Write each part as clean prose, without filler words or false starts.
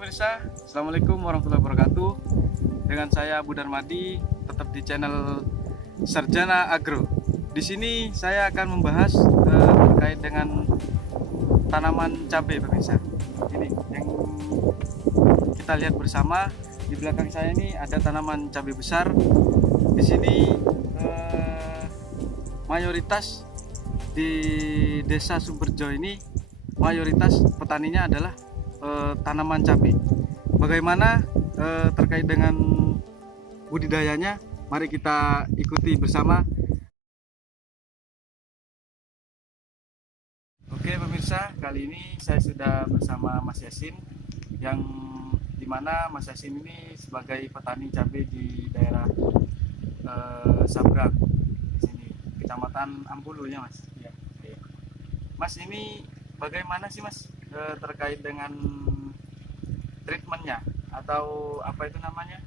pemirsa, Assalamualaikum warahmatullahi wabarakatuh. Dengan saya Budi Darmadi, tetap di channel Sarjana Agro. Di sini saya akan membahas terkait dengan tanaman cabai, pemirsa. Ini yang kita lihat bersama. Di belakang saya ini ada tanaman cabai besar. Di sini mayoritas di Desa Sumberjo ini mayoritas petaninya adalah tanaman cabai. Bagaimana terkait dengan budidayanya? Mari kita ikuti bersama. Oke pemirsa, kali ini saya sudah bersama Mas Yasin, yang dimana Mas Yasin ini sebagai petani cabai di daerah Sabrang, di sini Kecamatan Ambulu ya Mas. Ya. Mas, ini bagaimana sih Mas terkait dengan treatmentnya atau apa itu namanya,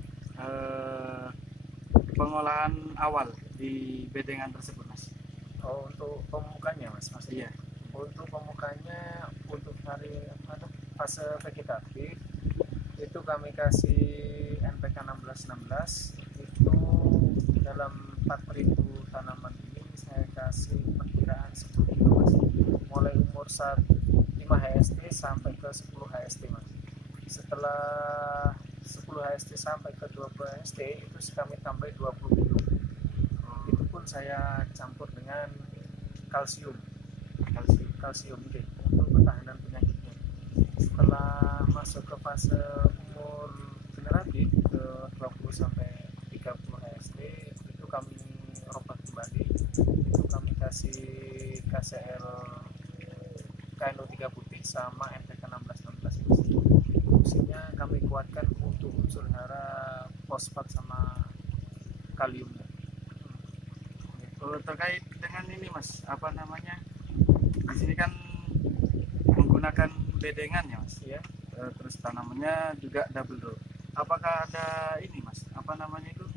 pengolahan awal di bedengan tersebut Mas? Oh, untuk pemukanya Mas, Iya. Untuk pemukanya, untuk hari fase vegetatif itu kami kasih NPK 1616. Itu dalam 4.000 tanaman ini saya kasih perkiraan 10 kilo Mas, mulai umur 5 HST sampai ke 10 HST Mas. Setelah 10 HST sampai ke 20 HST itu kami tambah 20 kilo. Itu pun saya campur dengan kalsium untuk ketahanan penyakitnya. Setelah masuk ke fase umur generatif ke 20 sampai 30 HST itu kami robat kembali. Itu kami kasih KCL KNO 3 putih sama NPK 1616. Fungsinya kami kuatkan untuk unsur hara, fosfat sama kaliumnya. Terkait dengan ini Mas, apa namanya, di sini kan menggunakan bedengan ya Mas ya, terus tanamannya juga double row. Apakah ada ini Mas, apa namanya itu,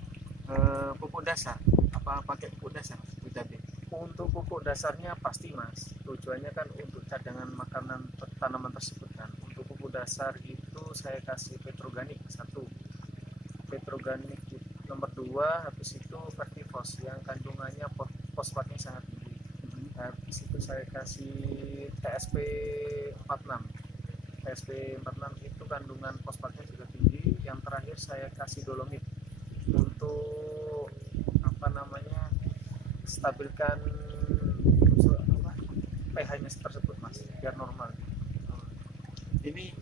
pupuk dasar, apa pakai pupuk dasar Mas cabai? Untuk pupuk dasarnya pasti Mas, tujuannya kan untuk cadangan makanan tanaman tersebut kan. Untuk pupuk dasar itu saya kasih Petroganik 1, Petroganik nomor 2, habis itu Vertifos yang kandungannya fosfatnya sangat tinggi. Habis itu saya kasih TSP 46. TSP 46 itu kandungan fosfatnya juga tinggi. Yang terakhir saya kasih dolomit untuk apa namanya, stabilkan pH-nya tersebut Mas, biar normal. Ini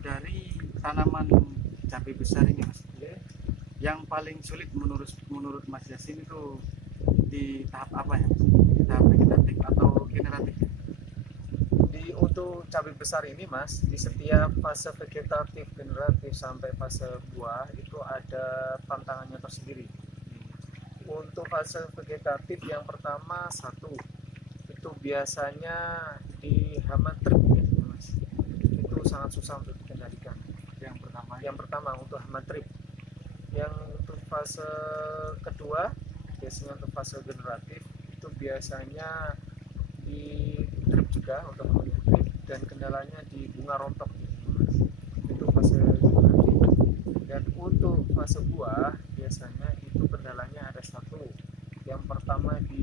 dari tanaman cabai besar ini Mas, yang paling sulit menurut Mas Yasin itu di tahap apa ya? Di tahap vegetatif atau generatif? Untuk cabai besar ini Mas, di setiap fase vegetatif, generatif sampai fase buah itu ada tantangannya tersendiri. Untuk fase vegetatif yang pertama itu biasanya di hama trip ya Mas. Itu sangat susah untuk dikendalikan. Yang pertama untuk hama trip. Yang untuk fase kedua, biasanya untuk fase generatif itu biasanya di trip juga untuk hamanya trip, dan kendalanya di bunga rontok Mas. Itu fase generatif. Dan untuk fase buah biasanya itu kendalanya ada satu. Yang pertama di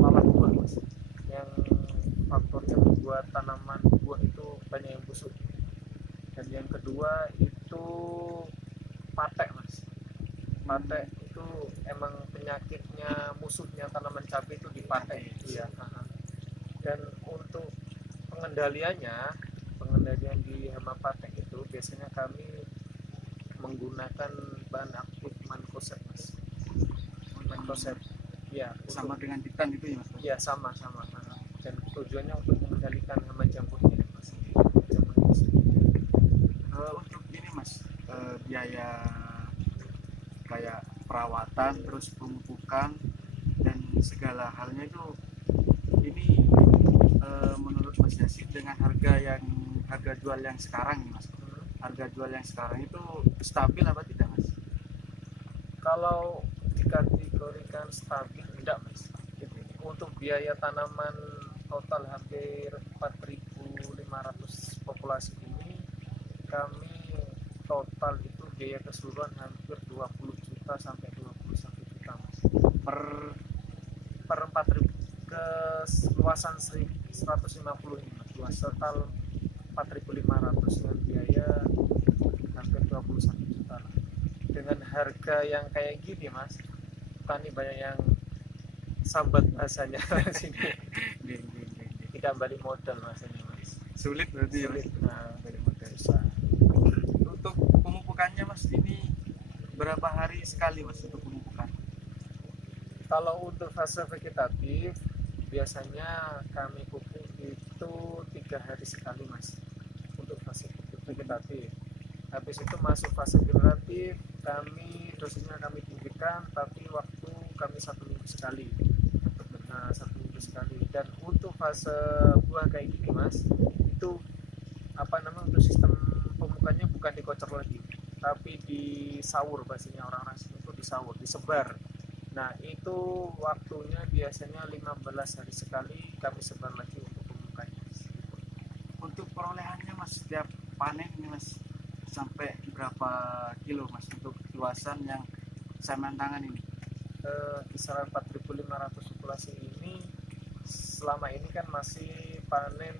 lalat buah Mas, yang faktornya membuat tanaman buah itu banyak yang busuk. Dan yang kedua itu patek Mas. Patek itu emang penyakitnya, musuhnya tanaman cabai itu di patek ya. Dan untuk pengendalian di hama patek itu biasanya kami menggunakan bahan aktif mancozeb Mas. Mancozeb ya, Sama dengan titan itu ya Mas? Iya, sama. Dan tujuannya untuk mengendalikan hama jamurnya Mas. Untuk ini Mas, biaya kayak perawatan, terus pemupukan dan segala halnya itu, ini menurut Mas Yasin dengan harga jual yang sekarang nih Mas, harga jual yang sekarang itu stabil apa tidak Mas? Kalau dikategorikan stabil tidak Mas. Untuk biaya tanaman total hampir 4.500 populasi ini kami total itu biaya keseluruhan hampir 20 juta sampai 21 juta mas per 4.000 ke luasan 150 ini mas, luas total 4.500 dengan biaya hampir 21 juta lah. Dengan harga yang kayak gini mas, petani banyak yang sambat bahasanya sini tidak balik modal masanya mas, Sulit berarti sulit. ya. Nah, balik modal susah. Untuk pemupukannya mas, ini berapa hari sekali mas untuk pemupukan? Kalau untuk fase vegetatif biasanya kami pupuk itu 3 hari sekali mas untuk fase vegetatif. Habis itu masuk fase generatif, dosisnya kami tinggikan, tapi waktu kami 1 minggu sekali. Nah, 1 minggu sekali. Dan untuk fase buah kayak gini mas, itu untuk sistem pemupukannya bukan dikocor lagi, tapi disaur, bahasanya orang-orang sini itu disaur, disebar. Nah itu waktunya biasanya 15 hari sekali kami sebar lagi untuk pemupukannya. Untuk perolehannya mas, setiap panen ini mas sampai berapa kilo mas untuk luasan yang saya tangan ini? Kisaran 4.500 populasi ini selama ini kan masih panen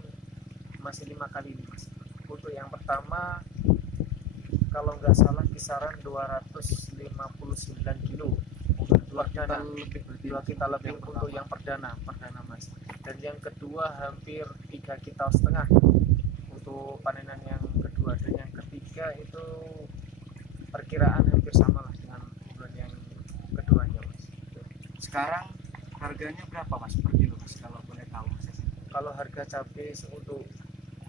masih 5 kali ini mas. Untuk yang pertama kalau nggak salah kisaran 259 kilo untuk perdana, lebih 2 kita lebih yang untuk pertama. yang perdana mas. Dan yang kedua hampir 3,5 kita untuk panenan yang kedua, dan yang ketiga itu perkiraan hampir sama lah dengan bulan yang keduanya mas. Sekarang harganya berapa mas per kilo mas kalau boleh tahu mas? Kalau harga cabai untuk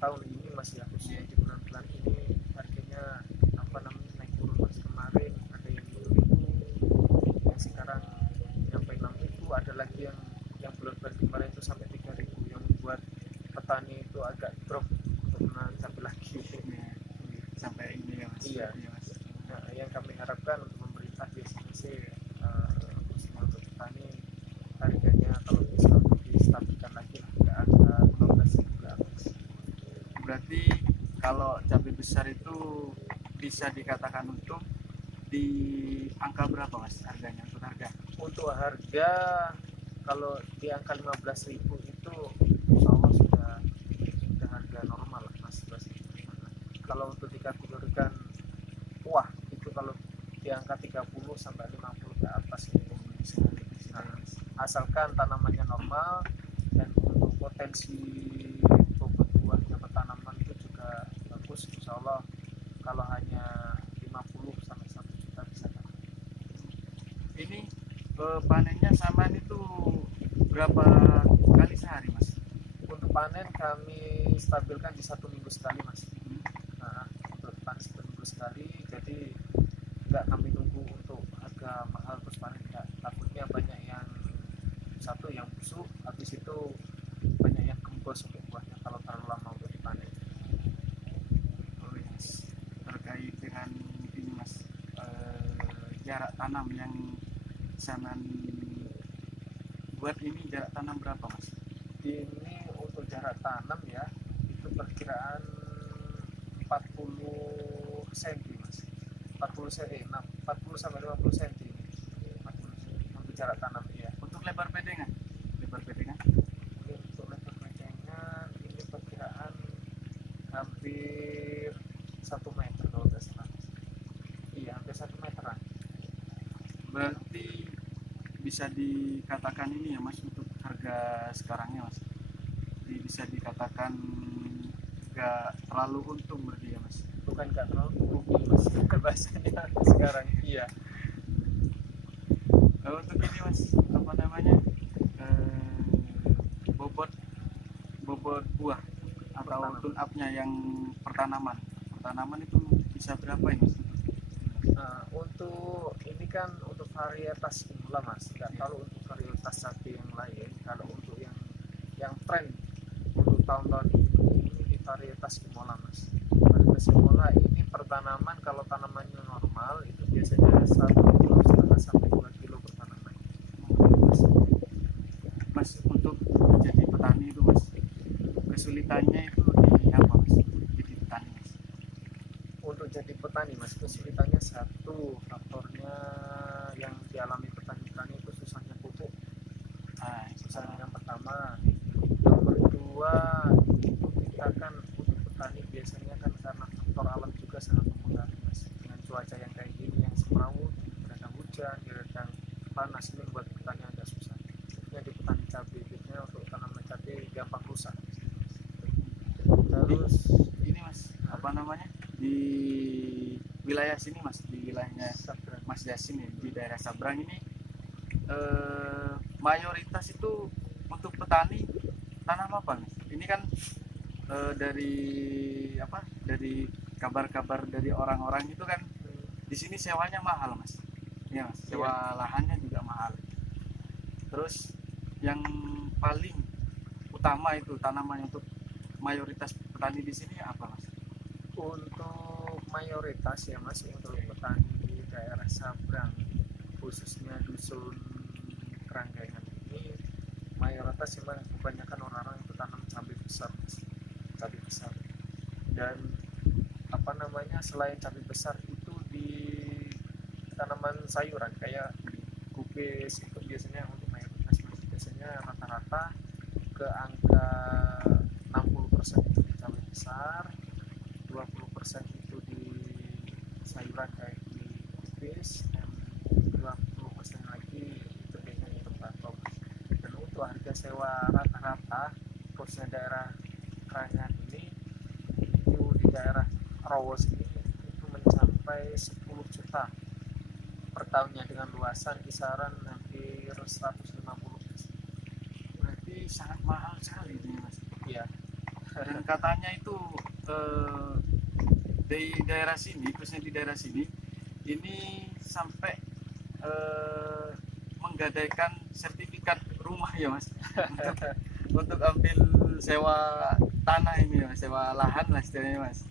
tahun ini mas ya, khususnya di bulan-bulan ini harganya naik turun mas. Kemarin ada yang 7.000, yang sekarang sampai 6.000, ada lagi yang bulan-bulan kemarin itu sampai 3.000, yang membuat petani itu agak drop untuk menanam cabai lagi. Sampai ini ya mas? Iya. Iya, mas. Nah, yang kami harapkan untuk pemerintah biasanya sih khususnya untuk petani harganya kalau bisa distabilkan lagi lah, nggak ada 15.000 ke atas. Berarti kalau cabai besar itu bisa dikatakan untung di angka berapa mas harganya untuk harga? Untuk harga kalau di angka 15.000 itu insya Allah sudah harga normal lah mas. Kalau untuk dikategorikan wah itu kalau di angka 30 sampai 50 ke atas itu bisa. Nah, asalkan tanamannya normal dan untuk potensi bobot buahnya tanaman itu juga bagus, insya Allah kalau hanya 50 sampai 1 juta bisa kan. Ini panennya samaan itu berapa kali sehari mas? Untuk panen kami stabilkan di 1 minggu sekali mas. Nah, untuk panen 1 minggu sekali, jadi nggak kami nunggu untuk harga mahal terus panen, nggak. Takutnya banyak yang busuk, habis itu banyak yang gembos untuk buahnya kalau terlalu lama untuk dipanen. Oh yes. Terkait dengan ini mas, jarak tanam yang samaan buat ini jarak tanam berapa mas? Ini untuk jarak tanam ya, itu perkiraan 40 cm mas. 40 sampai 50 cm ini. 40 untuk jarak tanam ya. Untuk lebar bedengan? Lebar bedengan? Untuk lebar bedengan ini perkiraan hampir 1 meter kalau nggak salah. Iya, hampir 1 meteran. Berarti bisa dikatakan ini ya mas, untuk harga sekarangnya mas, jadi bisa dikatakan nggak terlalu untung berarti ya mas? Bukan nggak terlalu rugi mas bahasanya sekarang. Iya. Untuk ini mas, apa namanya, bobot buah atau tune up-nya yang pertanaman itu bisa berapa ini mas? Nah, untuk ini kan untuk varietas inilah mas, nggak tahu untuk varietas cabai yang lain. Kalau untuk yang tren untuk tahun-tahun ini di varietas Imola mas. Varietas Imola ini pertanaman kalau tanamannya normal itu biasanya 1,5 kilo sampai 2 kilo per tanaman. Mas, untuk menjadi petani itu mas, kesulitannya itu di apa mas? Jadi petani mas? petani mas, kesulitannya satu faktornya yang dialami petani-petani itu susahnya pupuk. Susahnya yang pertama. Nomor dua, itu kita kan untuk petani biasanya kan karena faktor alam juga sangat mempengaruhi mas, dengan cuaca yang kayak gini yang semrawut, kadang hujan, kadang panas, ini membuat petani agak susah. Yang di petani cabai biasanya untuk tanaman cabai gampang rusak. Terus Ini mas, apa namanya, di wilayah sini mas, di wilayahnya Sabrang. Mas Yasin ya, di daerah Sabrang ini mayoritas itu untuk petani tanam apa mas? Ini kan dari apa, dari kabar-kabar dari orang-orang itu kan di sini sewanya mahal mas, ya mas, sewa lahannya juga mahal. Terus yang paling utama itu tanaman untuk mayoritas petani di sini apa mas? Untuk mayoritas ya mas, untuk petani di daerah Sabrang khususnya dusun Keranggangan ini, mayoritas memang kebanyakan orang-orang itu tanam cabai besar mas. Cabai besar, dan apa namanya, selain cabai besar itu di tanaman sayuran kayak kubis itu biasanya untuk mayoritas mas. Biasanya rata-rata ke angka 60% itu di cabai besar, 20% itu di sayuran kayak di kubis, dan 20% lagi itu biasanya di tembakau. Dan untuk harga sewa rata-rata khususnya daerah Kerangan ini, itu di daerah Rawos ini itu mencapai 10 juta per tahunnya dengan luasan kisaran hampir 150. Berarti sangat mahal sekali ini mas. Iya. Dan katanya itu di daerah sini, khususnya di daerah sini, ini sampai menggadaikan sertifikat rumah ya mas, untuk ambil sewa tanah ini mas, sewa lahan lah istilahnya mas.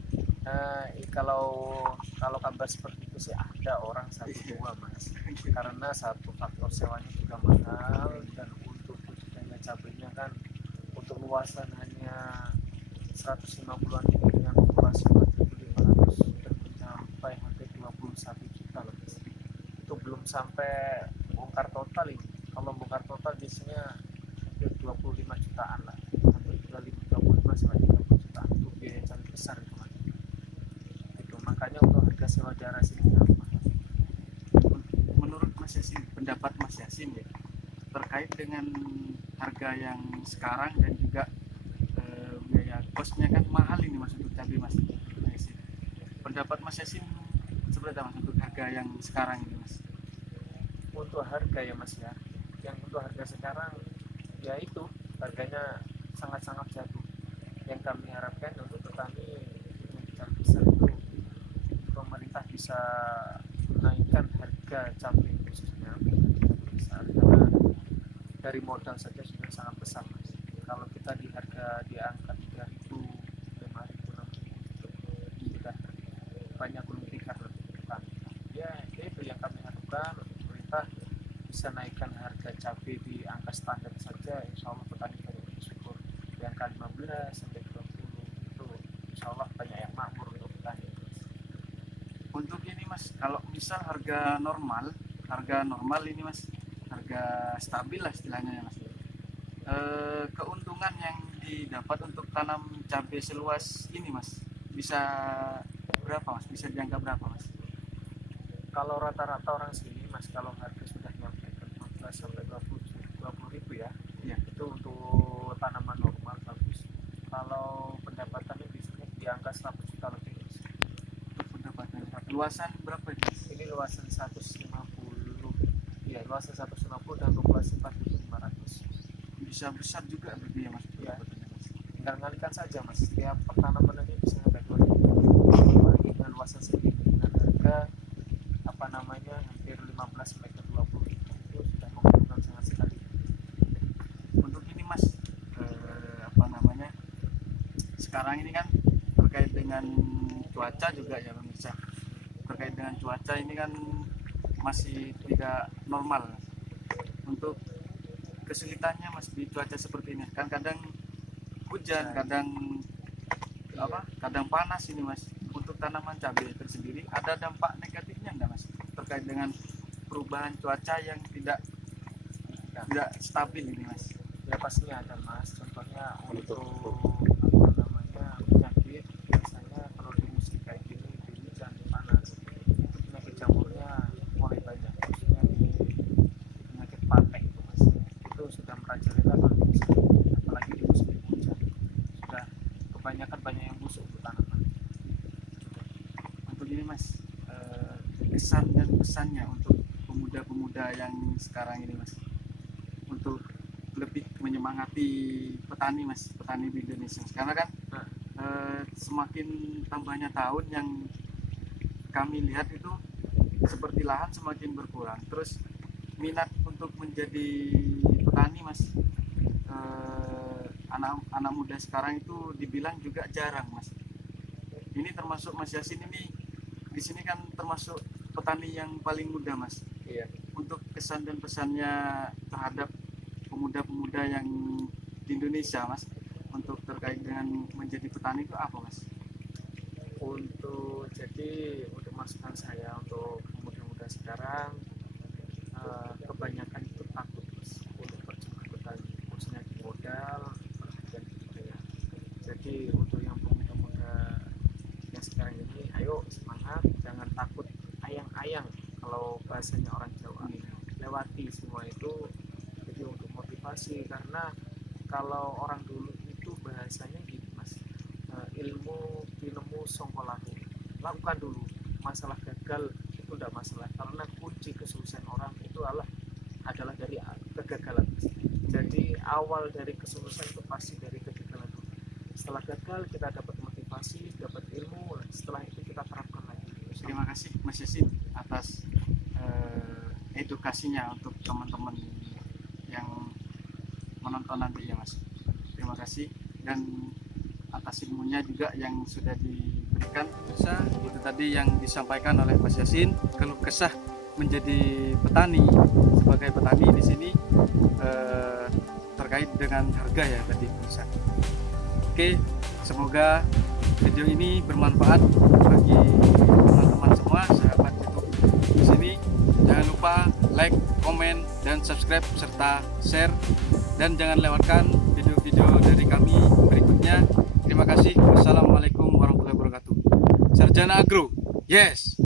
Kalau kabar seperti itu sih ada orang satu dua mas, karena satu faktor sewanya juga mahal, dan untuk budidaya cabainya kan untuk luasan hanya 150-an ini dengan populasi 4.500 dan mencapai hampir 21 juta loh mas. Itu belum sampai bongkar total ini. Kalau bongkar total biasanya hampir 25 jutaan lah, hampir 25 sampai 30 jutaan, itu biaya cabai besar itu mas. Itu makanya untuk harga sewa daerah sini sangat mahal. Menurut Mas Yasin, pendapat Mas Yasin ya, terkait dengan harga yang sekarang dan juga biaya kosnya kan mahal ini mas untuk cabai mas Yasin. Pendapat Mas Yasin seperti apa mas untuk harga yang sekarang ini mas? Untuk harga ya mas ya, yang untuk harga sekarang ya itu harganya sangat-sangat jatuh. Yang kami harapkan untuk petani yang cabai besar itu pemerintah bisa menaikkan harga cabai khususnya cabai besar, karena dari modal saja sudah sangat besar mas. Kalau kita di harga di angka 3.000, 5.000, 6.000 sudah banyak gulung tikar lebih depan. Ya itu yang kami harapkan, pemerintah bisa naikkan harga cabai di angka standar saja, insya Allah petani banyak bersyukur. Di angka 15 sampai 20 itu insya Allah banyak yang makmur untuk petani. Untuk ini mas, kalau misal harga normal ini mas, harga stabil lah istilahnya ya mas, keuntungan yang didapat untuk tanam cabai seluas ini mas bisa berapa mas, bisa dianggap berapa mas? Kalau rata-rata orang sini mas, kalau harga sudah nyampe ke 15 sampai 20 ribu ya, Iya. itu untuk tanaman normal bagus. Kalau pendapatannya biasanya di angka 100 juta lebih mas. Untuk pendapatan luasan berapa ini mas? Ini luasan 150, ya luasan 150 dan populasi 4.500. Bisa besar juga berarti ya mas Iya. pendapatannya mas. Tinggal ngalikan saja mas, setiap tanaman aja bisa sampai 2.000, apalagi dengan luasan segini dengan harga apa namanya hampir 15 sampai ke 20 ribu, itu sudah menguntungkan sangat sekali. Untuk ini mas, apa namanya, sekarang ini kan terkait dengan cuaca juga ya pemirsa, terkait dengan cuaca ini kan masih tidak normal. Untuk kesulitannya mas di cuaca seperti ini kan kadang hujan, kadang apa, kadang panas ini mas. Untuk tanaman cabai tersendiri ada dampak negatifnya enggak Mas terkait dengan perubahan cuaca yang tidak stabil ini Mas? Ya pastinya ada Mas, contohnya untuk apa namanya penyakit, biasanya kalau di musim kayak gini hujan panas itu penyakit jamurnya mulai banyak, khususnya di penyakit patek itu Mas, itu sudah merajalela kalau di musim ini, apalagi di musim hujan sudah kebanyakan banyak yang busuk untuk tanaman. Untuk ini Mas, kesan dan pesannya untuk pemuda-pemuda yang sekarang ini Mas, untuk lebih menyemangati petani Mas, petani di Indonesia karena kan semakin tambahnya tahun yang kami lihat itu seperti lahan semakin berkurang, terus minat untuk menjadi petani Mas, anak muda sekarang itu dibilang juga jarang Mas. Ini termasuk Mas Yasin ini di sini kan termasuk petani yang paling muda Mas. Iya. Untuk kesan dan pesannya terhadap pemuda-pemuda yang di Indonesia Mas, untuk terkait dengan menjadi petani itu apa Mas? Untuk masukan saya untuk pemuda-pemuda sekarang, kebanyakan itu takut Mas untuk terjun ke petani, khususnya di modal dan budaya. Jadi untuk yang pemuda-pemuda yang sekarang ini, ayo semangat, jangan takut ayang-ayang kalau bahasanya orang Jawa, lewati semua itu. Jadi untuk motivasi, karena kalau orang dulu itu bahasanya gini Mas, ilmu songkolaku, lakukan dulu, masalah gagal itu tidak masalah, karena kunci kesuksesan orang itu adalah dari kegagalan Mas. Jadi awal dari kesuksesan itu pasti dari kegagalan dulu. Setelah gagal kita dapat motivasi, dapat ilmu, setelah itu kita terapkan lagi. Terima kasih Mas Yasin atas edukasinya untuk teman-teman yang menonton nanti ya Mas. Terima kasih, dan atas ilmunya juga yang sudah diberikan. Bisa itu tadi yang disampaikan oleh Mas Yasin, keluh kesah menjadi petani, sebagai petani di sini terkait dengan harga ya tadi bisa. Oke, semoga video ini bermanfaat bagi teman-teman semua, sahabat YouTube di sini. Jangan lupa like, komen, dan subscribe serta share, dan jangan lewatkan video-video dari kami berikutnya. Terima kasih. Wassalamualaikum warahmatullahi wabarakatuh. Sarjana Agro, yes.